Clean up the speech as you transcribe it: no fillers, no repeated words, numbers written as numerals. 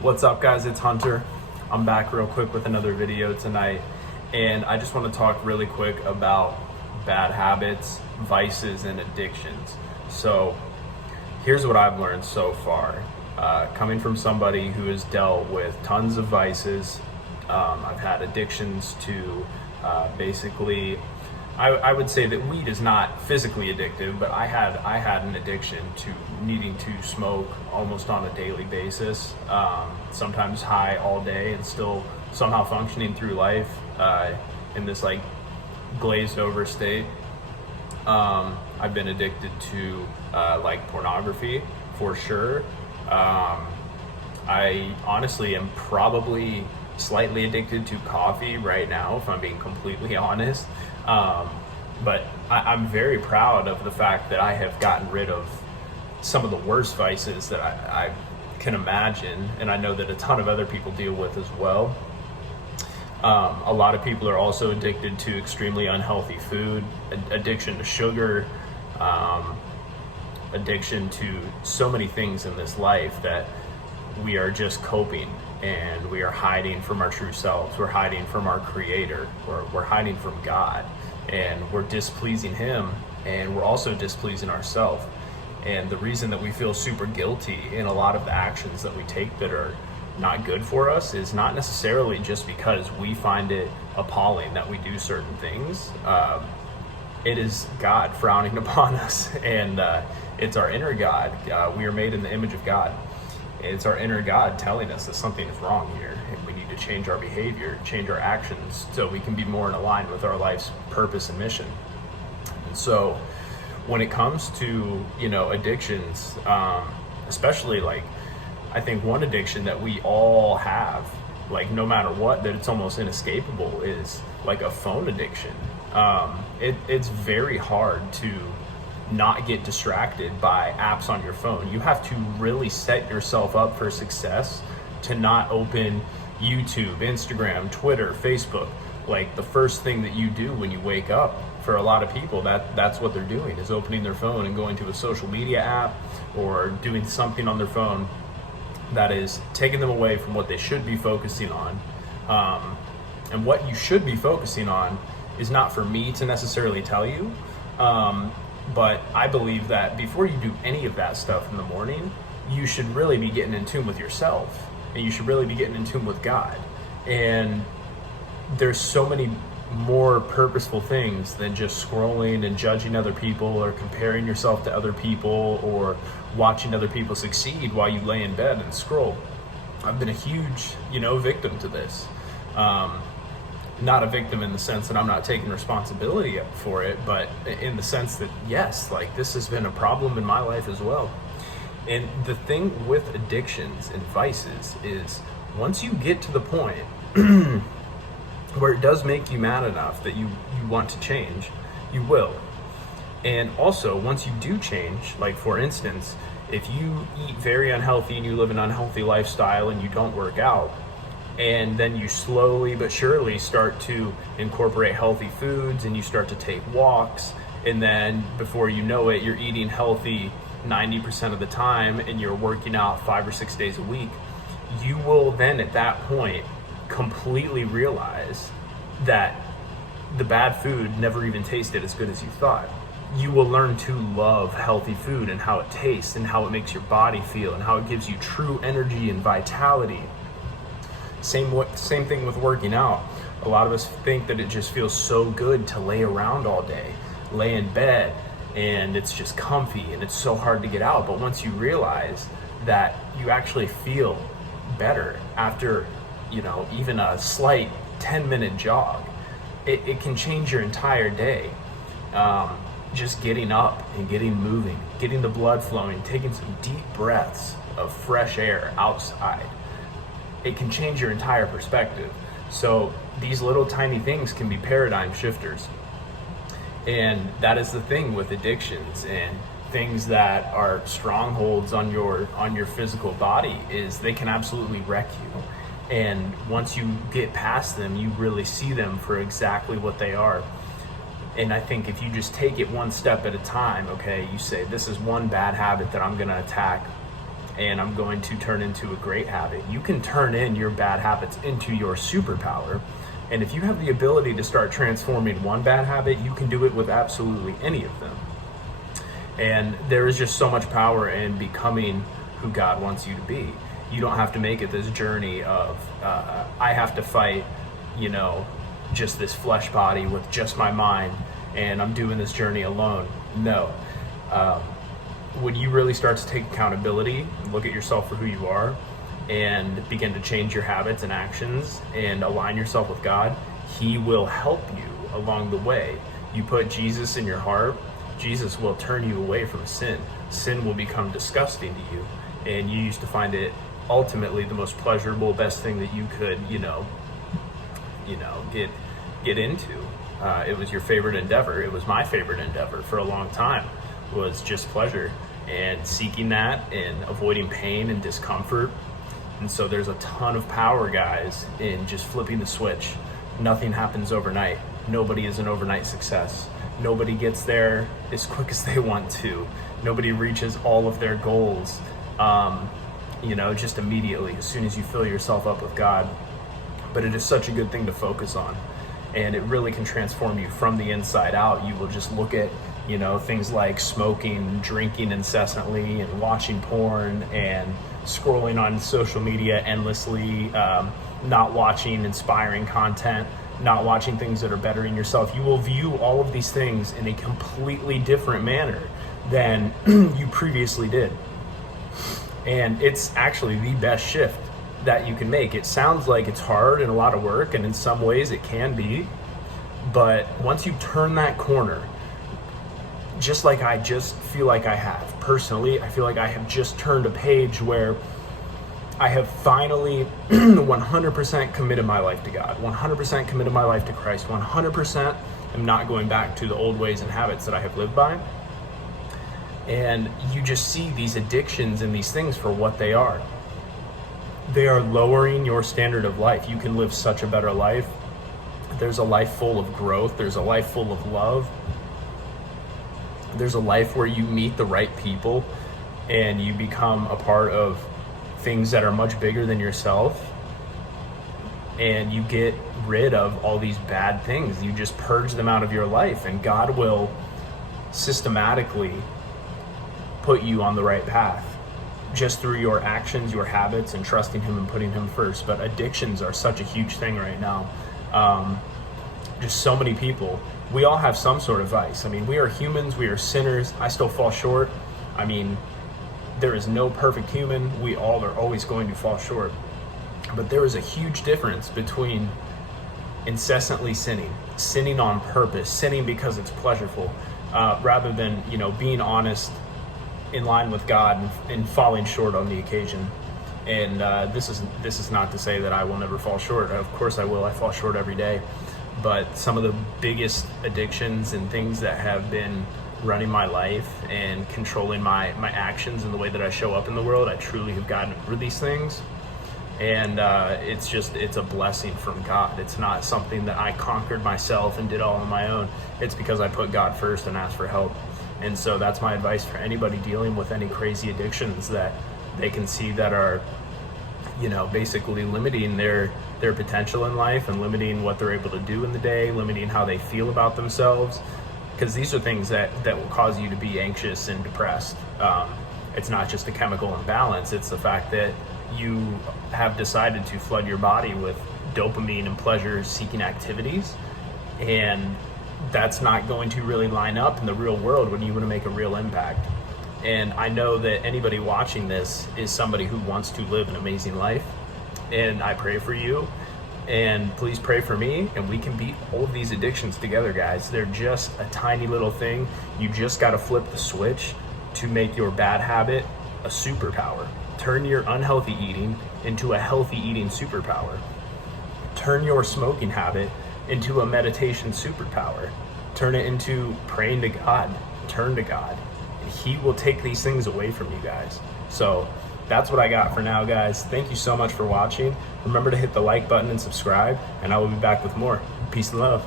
What's up, guys? It's Hunter. I'm back real quick with another video tonight, and I just want to talk really quick about bad habits, vices, and addictions. So here's what I've learned so far. Coming from somebody who has dealt with tons of vices, I've had addictions to basically, I would say that weed is not physically addictive, but I had an addiction to needing to smoke almost on a daily basis, sometimes high all day and still somehow functioning through life in this like glazed over state. I've been addicted to like pornography for sure. I honestly am probably slightly addicted to coffee right now, if I'm being completely honest. But I'm very proud of the fact that I have gotten rid of some of the worst vices that I can imagine, and I know that a ton of other people deal with as well. A lot of people are also addicted to extremely unhealthy food, addiction to sugar, addiction to so many things in this life that we are just coping, and we are hiding from our true selves. We're hiding from our creator, or we're hiding from God, and we're displeasing him, and we're also displeasing ourselves. And the reason that we feel super guilty in a lot of the actions that we take that are not good for us is not necessarily just because we find it appalling that we do certain things. It is God frowning upon us, and it's our inner God. We are made in the image of God. It's our inner God telling us that something is wrong here, and we need to change our behavior, change our actions, so we can be more in alignment with our life's purpose and mission. And so when it comes to, addictions, especially like, I think one addiction that we all have, like no matter what, that it's almost inescapable, is like a phone addiction. It's very hard to not get distracted by apps on your phone. You have to really set yourself up for success to not open YouTube, Instagram, Twitter, Facebook. Like the first thing that you do when you wake up, for a lot of people, that's what they're doing, is opening their phone and going to a social media app or doing something on their phone that is taking them away from what they should be focusing on. And what you should be focusing on is not for me to necessarily tell you, but I believe that before you do any of that stuff in the morning, you should really be getting in tune with yourself, and you should really be getting in tune with God. And there's so many more purposeful things than just scrolling and judging other people, or comparing yourself to other people, or watching other people succeed while you lay in bed and scroll. I've been a huge, victim to this. Not a victim in the sense that I'm not taking responsibility for it, but in the sense that, yes, like this has been a problem in my life as well. And the thing with addictions and vices is, once you get to the point where it does make you mad enough that you want to change, you will. And also, once you do change, like for instance, if you eat very unhealthy and you live an unhealthy lifestyle and you don't work out, and then you slowly but surely start to incorporate healthy foods and you start to take walks, and then before you know it, you're eating healthy 90% of the time and you're working out 5 or 6 days a week, you will then at that point completely realize that the bad food never even tasted as good as you thought. You will learn to love healthy food and how it tastes and how it makes your body feel and how it gives you true energy and vitality. Same thing with working out. A lot of us think that it just feels so good to lay around all day, lay in bed, and it's just comfy and it's so hard to get out. But once you realize that you actually feel better after, even a slight 10-minute jog, it can change your entire day. Just getting up and getting moving, getting the blood flowing, taking some deep breaths of fresh air outside, it can change your entire perspective. So these little tiny things can be paradigm shifters. And that is the thing with addictions and things that are strongholds on your physical body, is they can absolutely wreck you. And once you get past them, you really see them for exactly what they are. And I think if you just take it one step at a time, okay, you say, this is one bad habit that I'm gonna attack, and I'm going to turn into a great habit. You can turn in your bad habits into your superpower. And if you have the ability to start transforming one bad habit, you can do it with absolutely any of them. And there is just so much power in becoming who God wants you to be. You don't have to make it this journey of, I have to fight, just this flesh body with just my mind, and I'm doing this journey alone. No. When you really start to take accountability, look at yourself for who you are, and begin to change your habits and actions and align yourself with God, He will help you along the way. You put Jesus in your heart, Jesus will turn you away from sin. Sin will become disgusting to you, and you used to find it ultimately the most pleasurable, best thing that you could, get into. It was your favorite endeavor. It was my favorite endeavor for a long time, was just pleasure and seeking that and avoiding pain and discomfort. And so there's a ton of power, guys, in just flipping the switch. Nothing happens overnight. Nobody is an overnight success. Nobody gets there as quick as they want to. Nobody reaches all of their goals, just immediately, as soon as you fill yourself up with God. But it is such a good thing to focus on. And it really can transform you from the inside out. You will just look at, things like smoking, drinking incessantly, and watching porn, and scrolling on social media endlessly, not watching inspiring content, not watching things that are bettering yourself. You will view all of these things in a completely different manner than you previously did. And it's actually the best shift that you can make. It sounds like it's hard and a lot of work, and in some ways it can be, but once you turn that corner, just like I just feel like I have personally, I feel like I have just turned a page where I have finally 100% committed my life to God, 100% committed my life to Christ, 100% am not going back to the old ways and habits that I have lived by. And you just see these addictions and these things for what they are. They are lowering your standard of life. You can live such a better life. There's a life full of growth. There's a life full of love. There's a life where you meet the right people and you become a part of things that are much bigger than yourself. And you get rid of all these bad things. You just purge them out of your life, and God will systematically put you on the right path just through your actions, your habits, and trusting Him and putting Him first. But addictions are such a huge thing right now. Just so many people, we all have some sort of vice. I mean, we are humans, we are sinners. I still fall short. I mean, there is no perfect human. We all are always going to fall short. But there is a huge difference between incessantly sinning on purpose, sinning because it's pleasurable, rather than, being honest in line with God and falling short on the occasion. And this is not to say that I will never fall short. Of course I will. I fall short every day. But some of the biggest addictions and things that have been running my life and controlling my actions and the way that I show up in the world, I truly have gotten over these things. And it's a blessing from God. It's not something that I conquered myself and did all on my own. It's because I put God first and asked for help. And so that's my advice for anybody dealing with any crazy addictions that they can see that are, basically limiting their potential in life and limiting what they're able to do in the day, limiting how they feel about themselves. Because these are things that will cause you to be anxious and depressed. It's not just a chemical imbalance. It's the fact that you have decided to flood your body with dopamine and pleasure-seeking activities, and that's not going to really line up in the real world when you want to make a real impact. And I know that anybody watching this is somebody who wants to live an amazing life, and I pray for you, and please pray for me, and we can beat all of these addictions together, guys. They're just a tiny little thing. You just got to flip the switch to make your bad habit a superpower. Turn your unhealthy eating into a healthy eating superpower. Turn your smoking habit into a meditation superpower. Turn it into praying to God. Turn to God. He will take these things away from you guys. So that's what I got for now, guys. Thank you so much for watching. Remember to hit the like button and subscribe, and I will be back with more. Peace and love.